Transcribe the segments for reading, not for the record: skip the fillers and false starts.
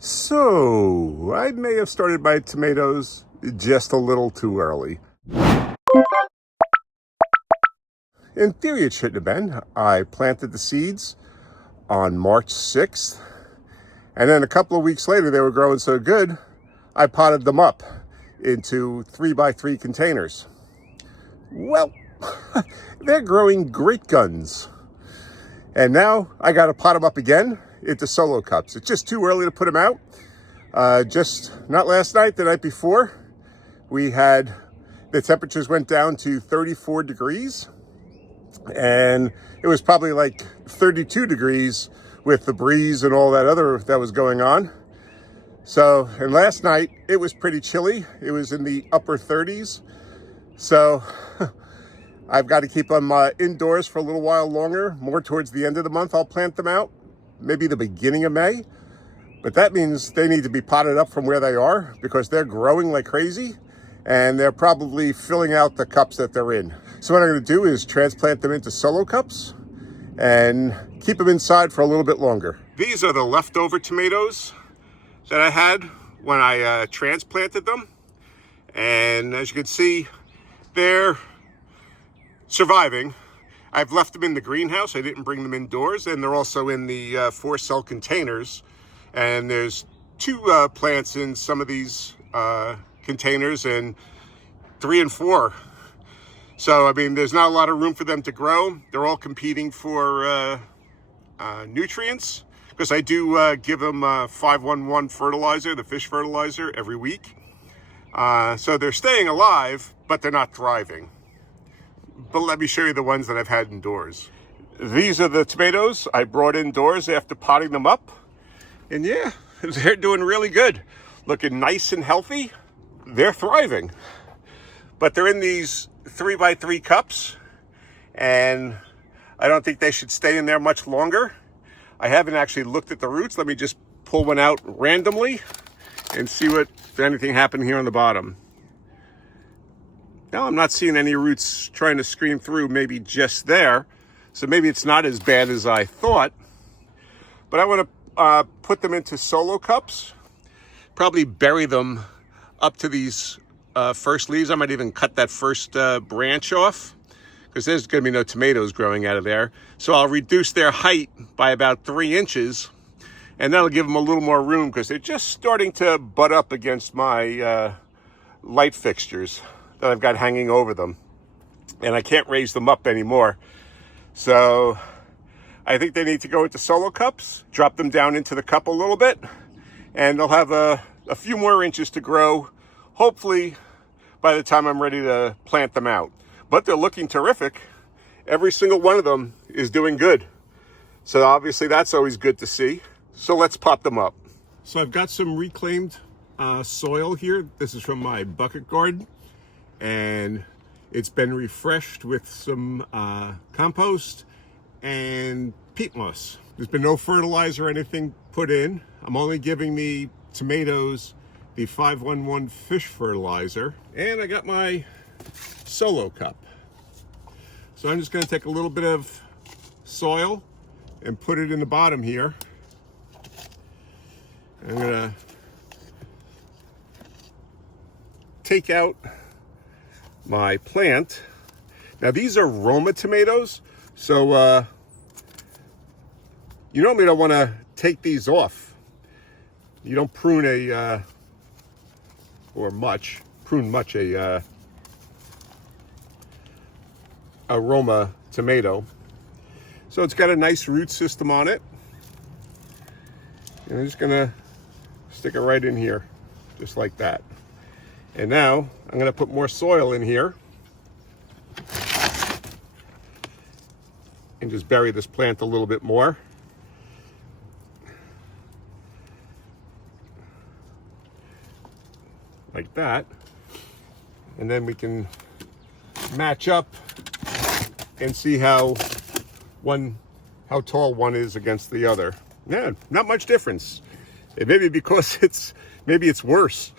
So, I may have started my tomatoes just a little too early. In theory, it shouldn't have been. I planted the seeds on March 6th, and then a couple of weeks later, they were growing so good, I potted them up into 3x3 containers. Well, they're growing great guns. And now I got to pot them up again into solo cups. It's just too early to put them out. Just not last night, the night before, the temperatures went down to 34 degrees. And it was probably like 32 degrees with the breeze and all that other that was going on. So, and last night it was pretty chilly. It was in the upper 30s. So I've got to keep them indoors for a little while longer. More towards the end of the month, I'll plant them out. Maybe the beginning of May. But that means they need to be potted up from where they are because they're growing like crazy. And they're probably filling out the cups that they're in. So what I'm going to do is transplant them into solo cups and keep them inside for a little bit longer. These are the leftover tomatoes that I had when I transplanted them. And as you can see, they're surviving. I've left them in the greenhouse. I didn't bring them indoors, and they're also in the 4-cell containers. And there's 2 plants in some of these containers, and 3 and 4. So, I mean, there's not a lot of room for them to grow. They're all competing for nutrients, because I do give them 511 fertilizer, the fish fertilizer, every week. So they're staying alive, but they're not thriving. But let me show you the ones that I've had indoors. These are the tomatoes I brought indoors after potting them up. And yeah, they're doing really good. Looking nice and healthy. They're thriving. But they're in these 3x3 cups. And I don't think they should stay in there much longer. I haven't actually looked at the roots. Let me just pull one out randomly and see if anything happened here on the bottom. No, I'm not seeing any roots trying to scream through, maybe just there. So maybe it's not as bad as I thought. But I want to put them into solo cups. Probably bury them up to these first leaves. I might even cut that first branch off, because there's going to be no tomatoes growing out of there. So I'll reduce their height by about 3 inches. And that'll give them a little more room, because they're just starting to butt up against my light fixtures that I've got hanging over them. And I can't raise them up anymore. So I think they need to go into solo cups, drop them down into the cup a little bit, and they'll have a few more inches to grow, hopefully by the time I'm ready to plant them out. But they're looking terrific. Every single one of them is doing good. So obviously that's always good to see. So let's pot them up. So I've got some reclaimed soil here. This is from my bucket garden. And it's been refreshed with some compost and peat moss. There's been no fertilizer or anything put in. I'm only giving the tomatoes the 511 fish fertilizer. And I got my solo cup. So I'm just going to take a little bit of soil and put it in the bottom here. I'm going to take out my plant. Now these are Roma tomatoes, so you normally don't want to take these off. You don't prune a Roma tomato. So it's got a nice root system on it. And I'm just gonna stick it right in here, just like that. And now I'm going to put more soil in here and just bury this plant a little bit more. Like that. And then we can match up and see how tall one is against the other. Yeah, not much difference. It may be because maybe it's worse.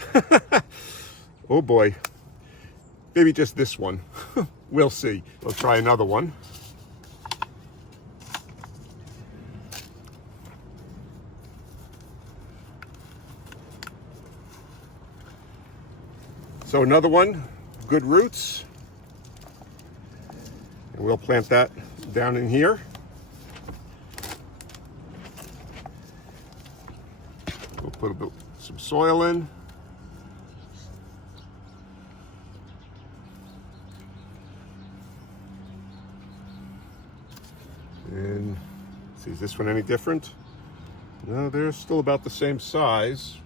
Oh boy, maybe just this one. We'll see. We'll try another one. So another one, good roots. And we'll plant that down in here. We'll put some soil in. And see, is this one any different? No, they're still about the same size,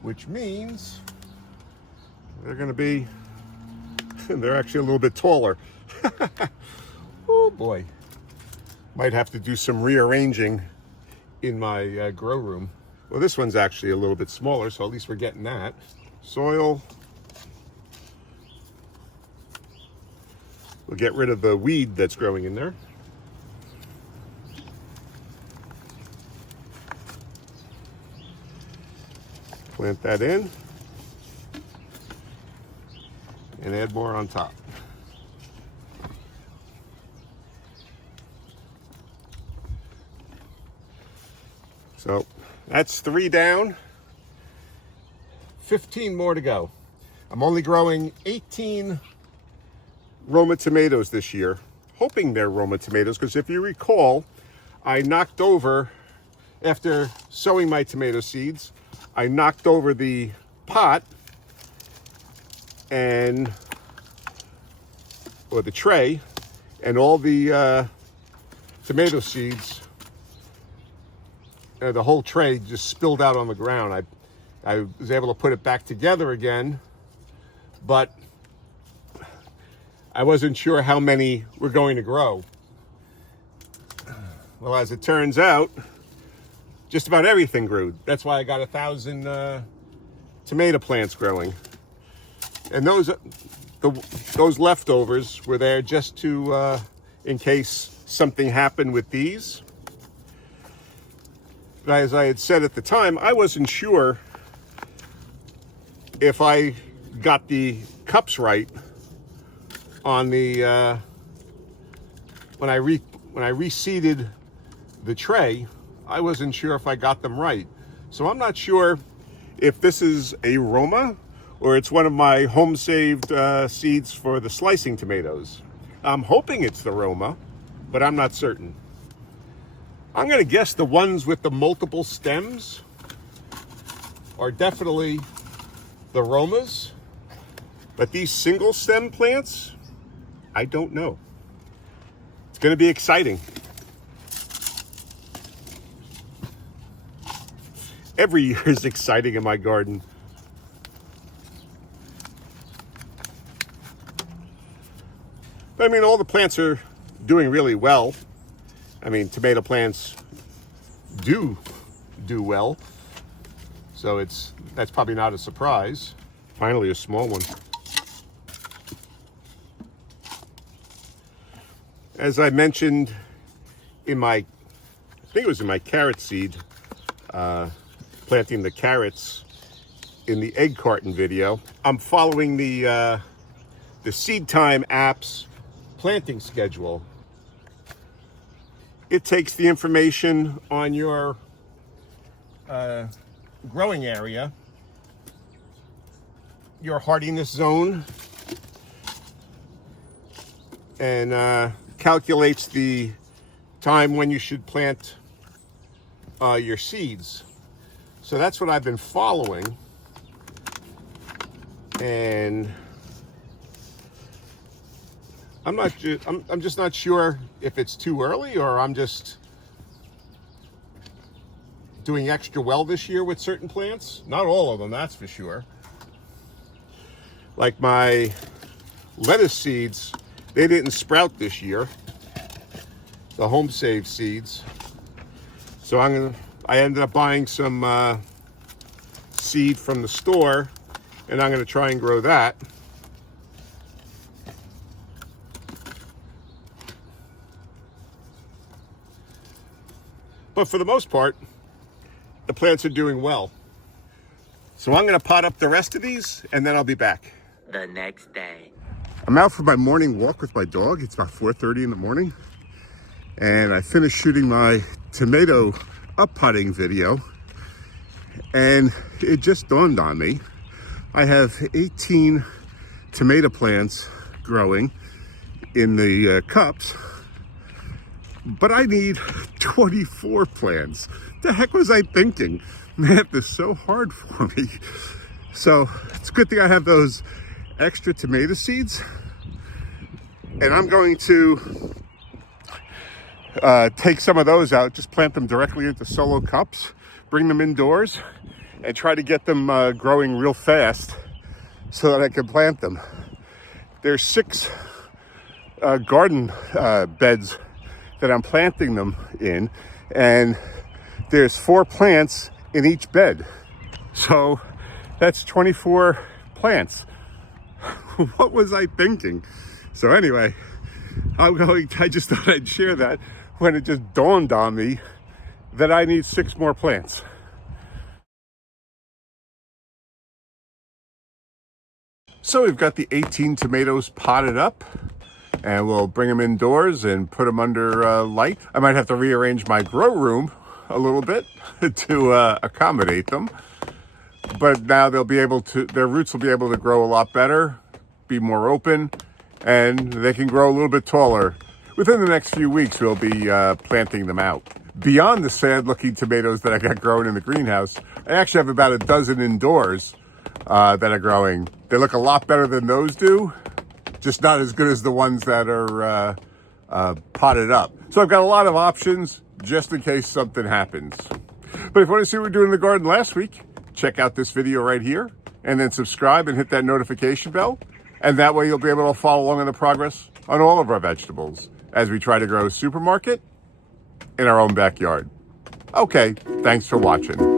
which means they're going to be, they're actually a little bit taller. Oh boy. Might have to do some rearranging in my grow room. Well, this one's actually a little bit smaller, so at least we're getting that. Soil. We'll get rid of the weed that's growing in there. Plant that in and add more on top. So that's 3 down, 15 more to go. I'm only growing 18 Roma tomatoes this year, hoping they're Roma tomatoes, because if you recall, I knocked over, after sowing my tomato seeds, I knocked over the pot or the tray, and all the tomato seeds, the whole tray just spilled out on the ground. I was able to put it back together again, but I wasn't sure how many were going to grow. Well, as it turns out, just about everything grew. That's why I got 1,000 tomato plants growing. And those leftovers were there just to, in case something happened with these. But as I had said at the time, I wasn't sure if I got the cups right on the, when I reseeded the tray. I wasn't sure if I got them right. So I'm not sure if this is a Roma or it's one of my home-saved seeds for the slicing tomatoes. I'm hoping it's the Roma, but I'm not certain. I'm gonna guess the ones with the multiple stems are definitely the Romas, but these single stem plants, I don't know. It's gonna be exciting. Every year is exciting in my garden. But I mean, all the plants are doing really well. I mean, tomato plants do well. So that's probably not a surprise. Finally, a small one. As I mentioned in I think it was in my carrot seed, planting the carrots in the egg carton video, I'm following the Seed Time app's planting schedule. It takes the information on your growing area, your hardiness zone, and calculates the time when you should plant your seeds. So that's what I've been following, and I'm just not sure if it's too early or I'm just doing extra well this year with certain plants. Not all of them, that's for sure. Like my lettuce seeds, they didn't sprout this year, the home saved seeds. So I ended up buying some seed from the store, and I'm going to try and grow that. But for the most part, the plants are doing well. So I'm going to pot up the rest of these, and then I'll be back. The next day. I'm out for my morning walk with my dog. It's about 4:30 in the morning. And I finished shooting my tomato up-potting video. And it just dawned on me. I have 18 tomato plants growing in the cups, but I need 24 plants. The heck was I thinking? Math is so hard for me. So it's a good thing I have those extra tomato seeds, and I'm going to take some of those out, just plant them directly into solo cups, bring them indoors, and try to get them growing real fast so that I can plant them. There's 6 garden beds that I'm planting them in, and there's 4 plants in each bed. So that's 24 plants. What was I thinking? So anyway, I just thought I'd share that when it just dawned on me that I need 6 more plants. So we've got the 18 tomatoes potted up, and we'll bring them indoors and put them under light. I might have to rearrange my grow room a little bit to accommodate them, but now their roots will be able to grow a lot better, be more open, and they can grow a little bit taller. Within the next few weeks, we'll be planting them out. Beyond the sad-looking tomatoes that I got growing in the greenhouse, I actually have about a dozen indoors that are growing. They look a lot better than those do, just not as good as the ones that are potted up. So I've got a lot of options just in case something happens. But if you want to see what we're doing in the garden last week, check out this video right here, and then subscribe and hit that notification bell. And that way you'll be able to follow along in the progress on all of our vegetables as we try to grow a supermarket in our own backyard. Okay, thanks for watching.